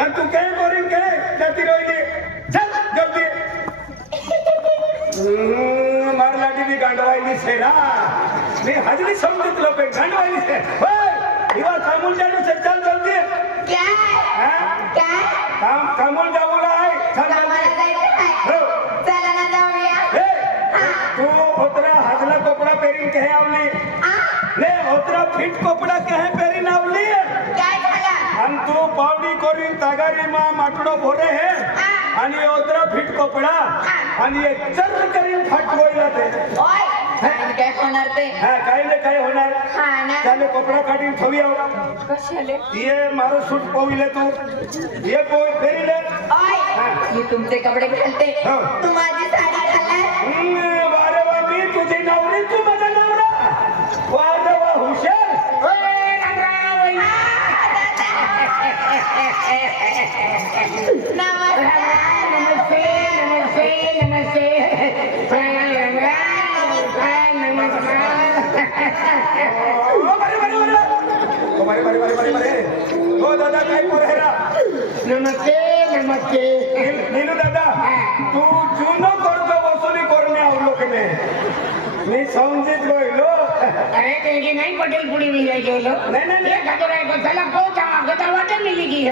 आणि तू काय करीन काय जाती रोहिली चल जल्दी मार लाटी भी गांडवायली से ना मी हजरी समजितलं पे गांडवायली से होय इवा कामून जाणू से चल जल्दी क्या क्या कामून जाऊला आहे चल जल्दी हो चला ना जाऊया तू ओतरा हजला कपड़ा पेरीन कहे आवली ले ओतरा फिट कपड़ा कहे पेरीन आवली काय झाला आणि तू पावडी करीन तागारी मा माटडो भोरे है आणि ओतरा फिट कपड़ा आणि एक चर करीन फट होईला ते ओय काय होणार ते काय ले काय होणार ना चाले कपड़ा काढीन ठेवी आव कशाले ये मारो सूट पोविले तू ये पोई पेरीले ओय मी तुमचे कपडे घालते हो. तू माझी साडी घालणार वारे वा मी तुझी नवरी तू माझा नवरा वारे वा हुशार नमस्ते नमस्ते नमस्ते हो दादा काय पोरहेरा नमस्ते नमस्ते नीलू दादा तू जुनो कर्ज वसुली करणे अवलोकने मी समजित गयलो अरे तेरी नहीं पटेल पुड़ी मिल गेलो नाही खतरा को चला को जावा गदा वाटे मिली गई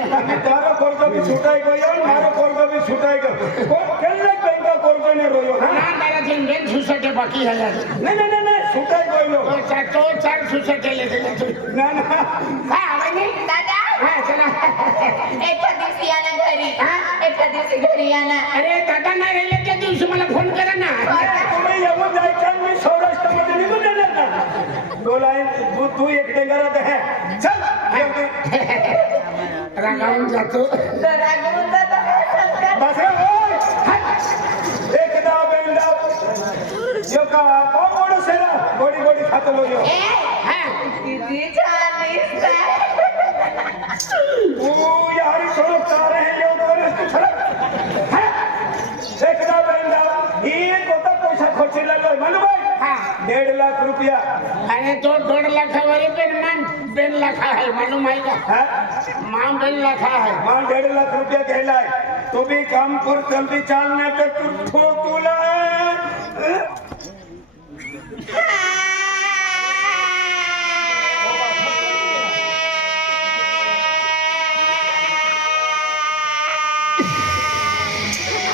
तारो कर्ज भी छुटाई गयो मारो कर्ज भी छुटाई गयो केल्ले बैंक कर्ज ने रोयो ना तारा दिन बेन सुसटे बाकी है नाही छुटाई गयो तो चार सुसटे ले ना हां आवनी दादा हां चला एका दिवशी या ना घरी एका दिवशी घरी या ना अरे दादा नाही राहिले त्या दिवशी मला फोन करा ना तुम्ही येऊन जायचं मी सौराष्ट्रामध्ये निघून येणार ना बोलाय तू एकटे घरात आहे चल रागावून जातो बस रे ओय एकदा बेंदा यो का कोण सेरा गोडी गोडी खातलो यो किती छान दिसतंय तू यार सोलो कार है यो तोरे तू चला एकदा बेंदा ही कोता पैसा खर्ची लागलो मालू भाई 1.5 लाख रुपया अरे तो 1.5 लाखावर बेन लाखा है मालूम है का मां बेन लाखा है मां 1.5 लाख रुपया कहलाय तू भी काम कर जल्दी चालने पे तू तुला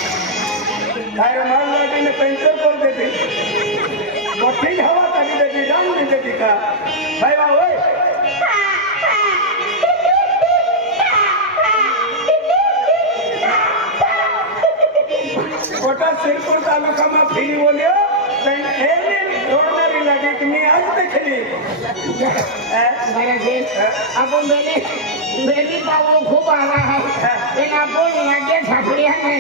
अरे माल लाटी ने पेंटर कर देती मोटी हवा काढी देती जाम देती का भाई बा ओय कोटा सिरपुर तालुका में फिरी बोलियो पेन एनी रोडनरी लाटी की मी आज देखली आपण बेली पावो खूप आला है लेकिन आपण लागे छापड़िया में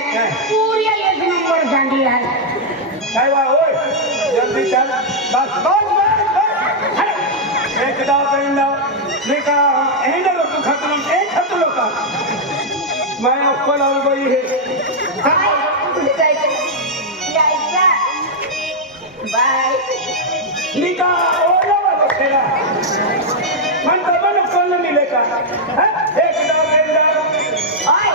पूरी एक नंबर गाड़ी है भाई बा ओय जल्दी चल बस एक दाव पेंदा लेका एंड लोग खत्म एक खत्म का मैं ऊपर आ गई है बाय निका ओला वाला खेला मन तो बन कोण मिले का एक दाव पेंदा ओय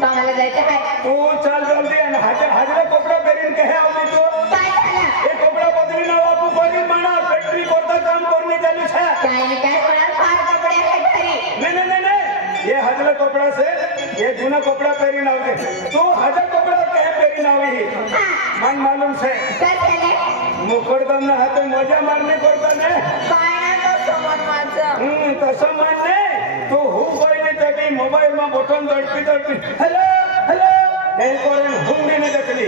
तुम्हाला जायचं आहे तू चल जल्दी आणि हाजरा कपडा पेरीन कहे आवली तू काय झालं ए कपडा बदली ना बापू करीन म्हणा फॅक्टरी करता काम करणे चालू छे काय होणार फार कपडे आहेत घरी नहीं ये हजरा कपड़ा से ये जूना कपड़ा पेरीन आवले तू हजर कपड़ा कहे पेरीन आवी मन मालूम से काय झाले मुखडदम ना हाते मजा मारने करता ने काय ना तो समोर माझं तसं मानने तू हु कोई तकी मोबाईल में बटन दडपी हेलो नाही करून हुंगी ने देखली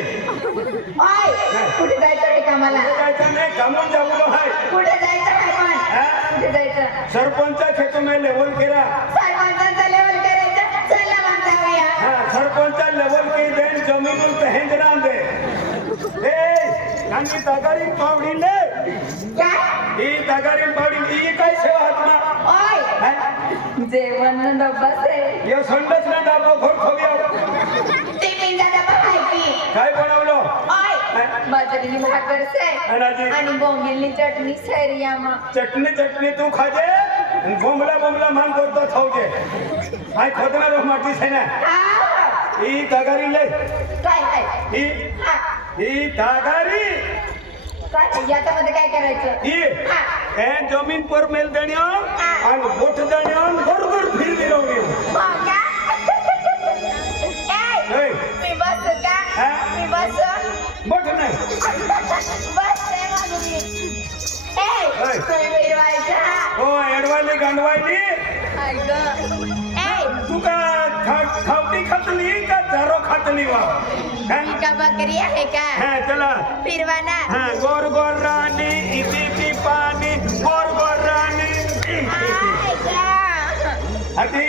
ओय कुठे जायचं आहे कामाला जायचं नाही कामून जाऊलो हाय कुठे जायचं आहे पण कुठे जायचं सरपंच खेतो में लेवल केरा सरपंचाचं लेवल करायचं चला मग जाऊया सरपंच लेवल की देन जमीन तहेंज ना दे ए नानी तगारी पावडी ले काय ही तगारी पावडी ही काय सेवा आत्मा ओय जेवण डब्बा से ये संडस ना डाबो घर खोविया टिफिनचा डब्बा खायची काय बनवलो ओय बाजरीची भाकर से अनाजी आणि बोंबिलनी चटणी सैरियामा चटणी तू खाजे बोंबला बोंबला मान करतो थावते हाय खोदणार माटी आहे ना ही तगारी ले काय काय ही तगारी काय याच्यामध्ये काय करायचं ही हे जमीन पर मेल देण्या आणि बोट देण्या बरोबर फिरवी राहून हो का? ए, मी बसू का? मी बसू? बोट नाही बसते मग मी. ए, होय. तुम्ही फिरवायचा. हो एडवायली गांडवायली ए, तू का खावटी खातली का चारो खातली वा ही का बकरी आहे का? हा चला फिरवा ना. हा गोर गोर राणी इति पाणी गोर गोर राणी आय का? अति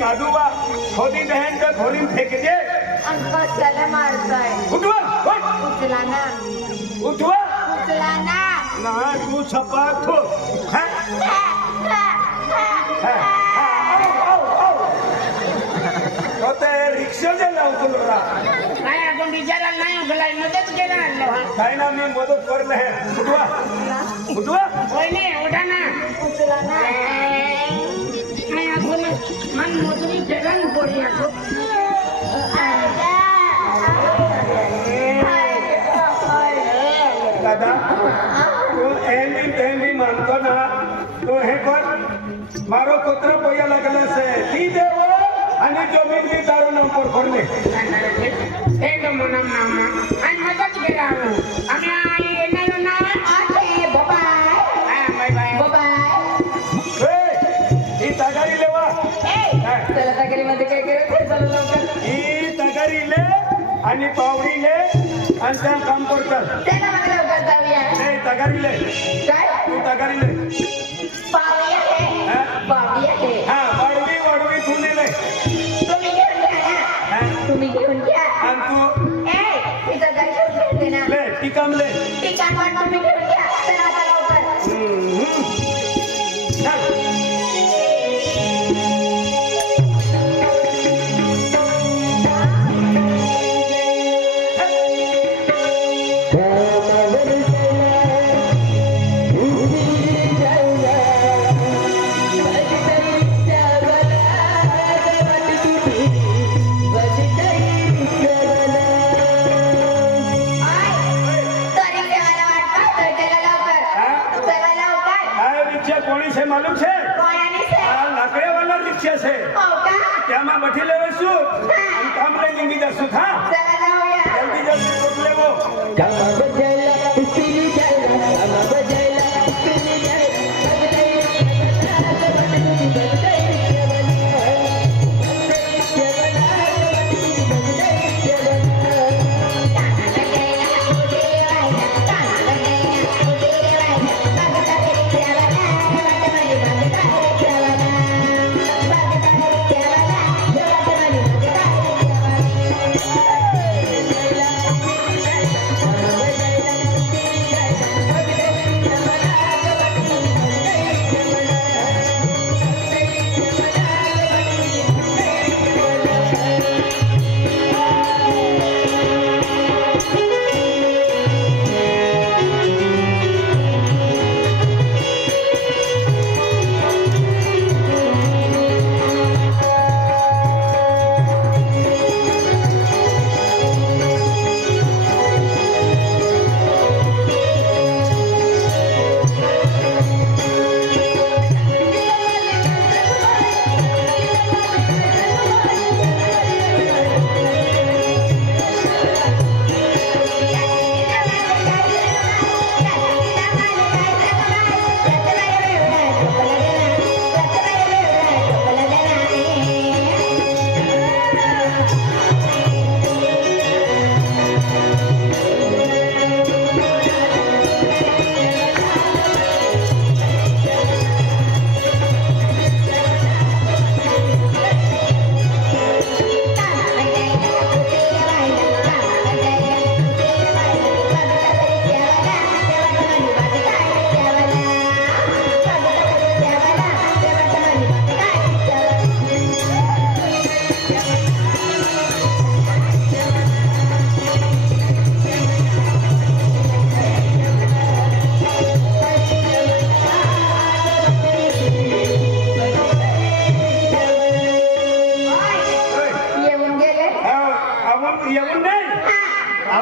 कादुवा खोदी बहन के खोरी फेंक दे आणि कशाला मारताय? उठवा उठ उचला ना. उठवा उचला ना. ना तू सपाट हो हा तो ते रिक्षा जे लावतो रा काय आपण विचारायला नाही उभलाय मदत केला आणलो काय ना मी मदत करले है उठवा उठवा वहिनी उठा ना उचला ना. नाही आपण मन मोजणी फेरान पडी ako दादा तू एमी मानतो ना तो हे कर मारो कुत्र पोया लागला से ती देव आणि जमीन मी दारू नंबर करले हे गमनम नामा आणि मदत केला आम्ही आई येणार ना okay, bye bye. Bye bye bye bye. ही तगारी लेवा ए, चला तगारीमध्ये काय करायचं? चला लवकर. ही तगारी ले आणि पावडी ले आणि त्या काम करतात चला मग लवकर जाऊया. नाही तगारी ले काय? तू तगारी ले पावडी आहे. हा? पावडी आहे. हा वाढवी वाढवी तू नेले तुम्ही घेऊन घ्या ना. हा? तुम्ही घेऊन घ्या. आणि तू ए, तिथं जाय घेऊन घ्यायचे ना. ले टिकाम ले ठिकाण पण तुम्ही घेऊन घ्या. चला आता लवकर. चल तरी देवाला वाट पाहतोय. चला लवकर. हा? चला लवकर. આ રિક્ષા કોની છે માલુમ છે कोणाने से? આ લાકડીવાળા રિક્ષા છે हो का? ત્યાંમાં બઠી લેવે છું અને કામ લઈ લીધી જશું હા चला जाऊया. જલ્દી જલ્દી કોટ લેવો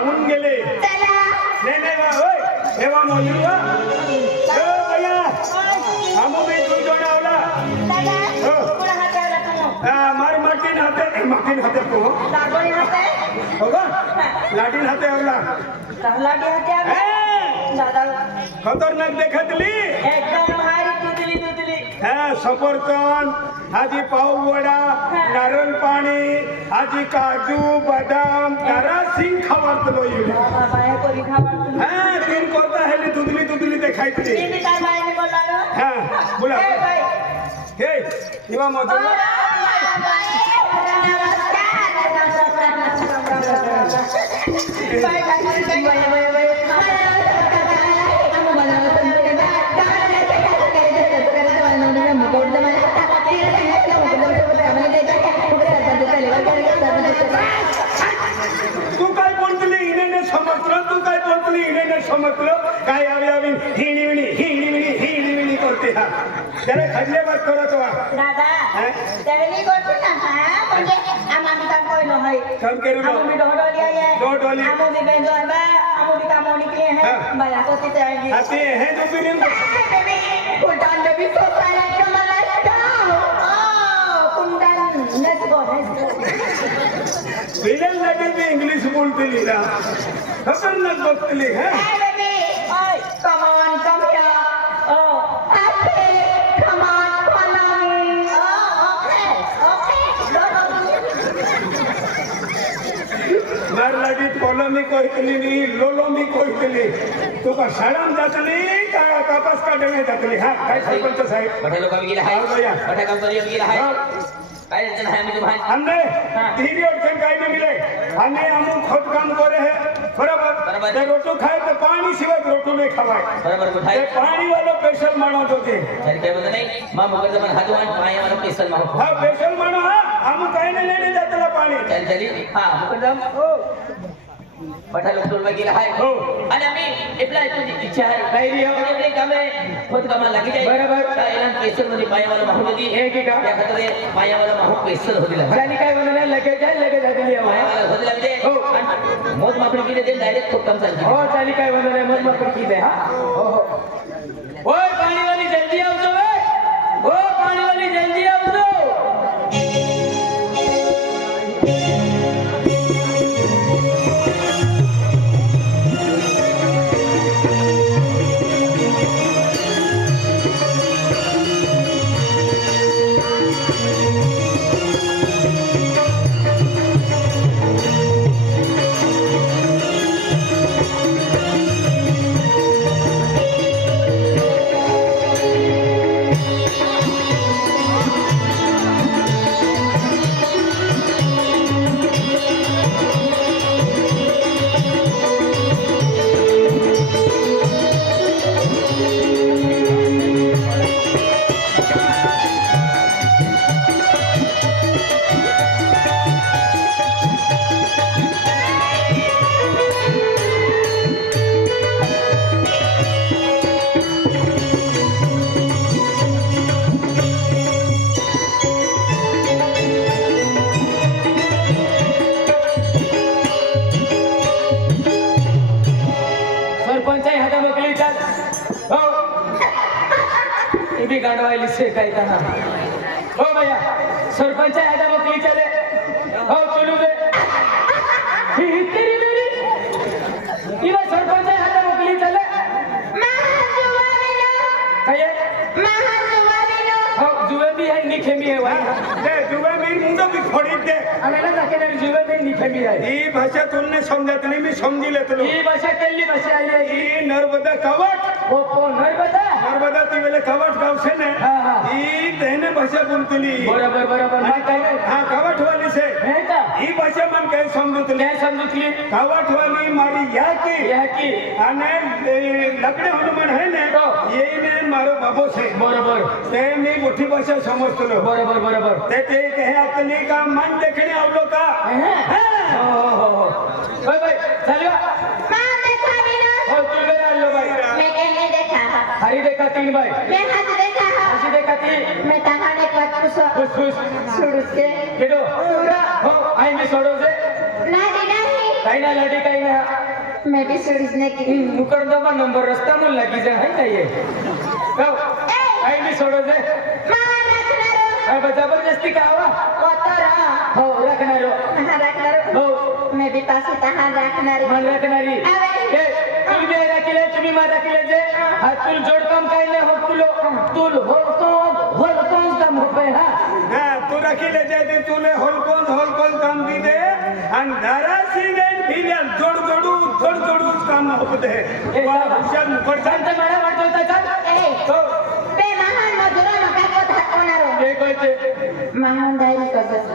राहून गेले चला नाही नाही वा होय हे वा मोली वा भैया आमू मी तू जोडावला दादा हो. पुढे हात ठेवला तू मार माटीन हाते तू दाबोळी हात हो का लाटीन हाते आवला लाटी हात दादा खतरनाक देखतली एकदम भारी दुधली सफरचंद आजी पाव वडा नारळ पाणी आजी काजू बदाम तारा सिंग खावातलो बाया कोणी खावा हाँ तीन कोता है दुधली देखायतली मी काय बाईने बोलालो हाँ बोला ए बाई हे इवा मोदी बाई तू काय बोलतली हिने समजलं तू काय बोलतली हिने समजलं काय आवी हिणी करते हा जरा खडले बात करत वा दादा त्यावेळी गोष्ट ना म्हणजे आम्ही काम कोई नाही काम करू लो आम्ही डोडोली आहे डोडोली आम्ही बेंजो बा आम्ही काम निकले हैं बाया को ते आएगी आते हैं दुपीरिन कुंडन बेबी सो सारा Kamala Kundan let's go villain लगे भी इंग्लिश बोलतली ना खतरनाक बघतली है Hey baby, oi, come on, come here. Oh, okay, come on, follow me. Oh, okay. मार लागीत कोलमी कोइतली नी लोलोमी कोइतली तू का शाळाम जातली का कापास काढणे जातली हा काय सरपंच साहेब मोठ्या लोकांनी गेला आहे हो भैया. मोठ्या कंपनीवर गेला आहे काय अडचण आहे मी तुम्हाला हमने तीन अड़चन काई नहीं मिले हमने हम खुद काम करे है बराबर बराबर. ते रोटो खाए तो पानी सिवाय रोटो नहीं खवाए बरोबर ते कुठाय पानी वाला स्पेशल मानो तो के तरी काय म्हणत नाही मा मुकर जमान हातवान पाया मला पेसल मा हाँ स्पेशल मानो हाँ हम कहीं नहीं लेने जाते पानी चल चली हा मुकर जम मोठ्या लोकटोलवर गेला आहे हो. आणि आम्ही एप्लाय तुझी इच्छा आहे काही नाही आपण आपले कामे खुद कामाला लागी जाईल बरोबर. काय ना पेसल मध्ये पायावाला माहू नदी हे की का? त्या खातर पायावाला माहू पेसल होती त्याने काय म्हणा लगेच आलेली आहे पायावाला होती लागते हो. मोज मापणी केली ते डायरेक्ट खूप काम चालते हो चाली काय म्हणा नाही मग मग की दे हा हो हो ओय पाणीवाली जल्दी आवजो ओ पाणीवाली जल्दी आवजो सरपंचाई हाता मोकळी चाल हो इबी गाडवायली से काय तना हो भैया सरपंचाई हाता मोकळी चाले हो चलू दे ही तेरी मेरी इला सरपंचाई हाता मोकळी चाले काय हो जुवे भी है निखे भी है भाई दे जुवे मी मुंडो भी फोड़ी दे आम्हाला दाखवणार जुवे भी निखे भी है ई भाषा तुमने समजतली मी समजी लेतलो ही भाषा केली भाषा आहे ई नर्मदा कवट ओ को नर्मदा नर्मदा ती वेले कवट गाव से ने हा, हा. ई तेने भाषा बोलतली बरोबर मग काय नाही हाँ कवट वाली से है का ई भाषा मन काय समजतली काय समजली कवट वाली मारी या की या की અને લકડે હનુમાન હે ને તો. એને મારો બાબો છે बरोबर તે મેં મોટી ભાષા સમજતો बरोबर તે તે કહે આપને का मन देखने आवलो का हो बाय बाय चालू हो तुझे आलो बाय हरी देखा तीन बाय अशी देखा तीन फुस केडो हो आई मी सोडो से काही ना लाडी काही ना मैं भी सीढ़ी की मुकड़ दबा नंबर रस्ता मुल लगी जाए है नहीं ये काही नाही सोडो जे जबरदस्ती का आवा हो रखणार हो मैं भी पास राखणार मन रखणारी तुम्ही मेरा किले तुम्ही माझा किले जे हा तुल जोड काम काही नाही हो तुल होल कोण काम होते हा तू रखीले जाते तुले होलकोन काम दी दे आणि दारासी ने भिल्या जोड जोडू काम होते हुशार मुकट शांत मॅडम वाटतो त्याच्यात हो पे महान मजुरा नका को धाकवणार हे कळते महान डायरी करत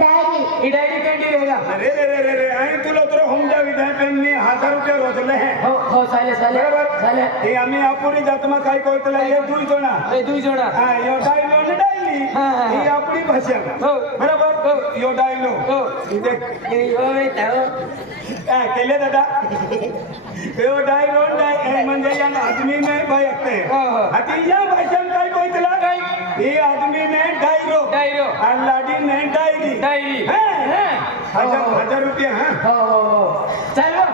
डायरी ही डायरी केंडी रहेगा रे आणि तुला तर होम द्या विधान पेननी 1000 रुपये रोजले है हो चाले बरोबर हे आम्ही आपुरी जातमा काय कोयतला हे दुई जोडा हे दुई जोडा हा यो डायलो न डायली ही आपली भाषा हो बरोबर यो डायलो हो इथे काय केले दादा यो डायलो म्हणजे या आदमी में भयकते आता या भाषेत काय कोयतला काय ही आदमी ने डायरो आणि लाडी ने डायरी हजार रुपये हाँ हो चलो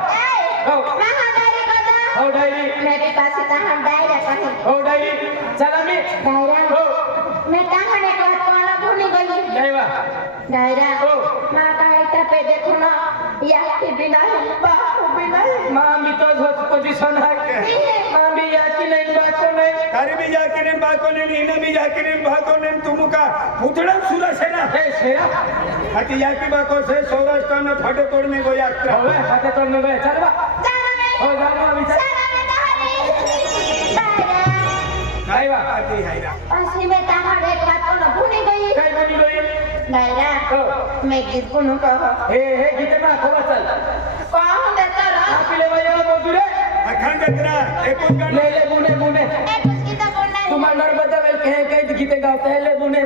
हो महान डायरी करत हो डायरी मैं भी पास डायरी कहीं हो डायरी चला मी डायरा हो मैं ताहने को कोला भूली गई डायवा डायरा हो माँ का इतना पे देखो ना या के बिना बापू बिना मामी तो होत पोझिशन आहे मामी याची नाही बाको नाही तारी भी जाके बाको ने इने भी जाके बाको ने तुम का पुतड़ा सुरसेना हे शेरा अति याकी बाको से सौराष्ट्र में फटे तोड़ने को यात्रा हो हाते तोडून बे चल बा हो जानो आम्ही चल काय बा आती हैरा असली में ताहने एक बात को ना भूली गई काय बोली गई डायरा हो मैं गीत गुनु कहो हे गीते मा खोवा चल कौन देता रहा आपले भैया मजुरे अखंड जत्रा एकूण गण ले बुने एक उसकी तो बोलना है तुम्हाला नर्मदा वेल काही गीते गावता ले बुने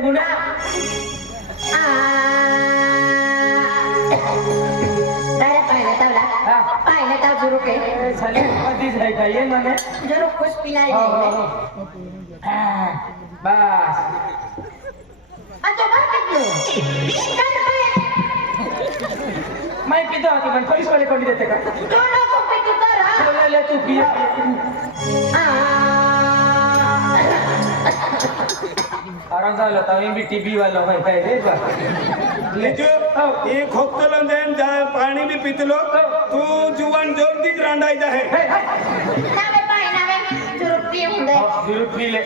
डायरा पाहिलं तावला हा पाहिलं ताव जरूर के चले मधीच आहे काय ये माने जरूर कुछ पिलाई हो नहीं बस अच्छा बात क्यों कर पाए मैं पितो होती पण पोलीस वाले कोणी देते का दोनों को पिटी कर ले तू पिया आराम झालं तर मी टीव्ही वाला माहित आहे रे बा लेजो ये खोकतलो देन जा पाणी भी पितलो तू जुवान जल्दी रांडायचा है नावे पाय नावे जरूर पी हुंदे जरूर पिले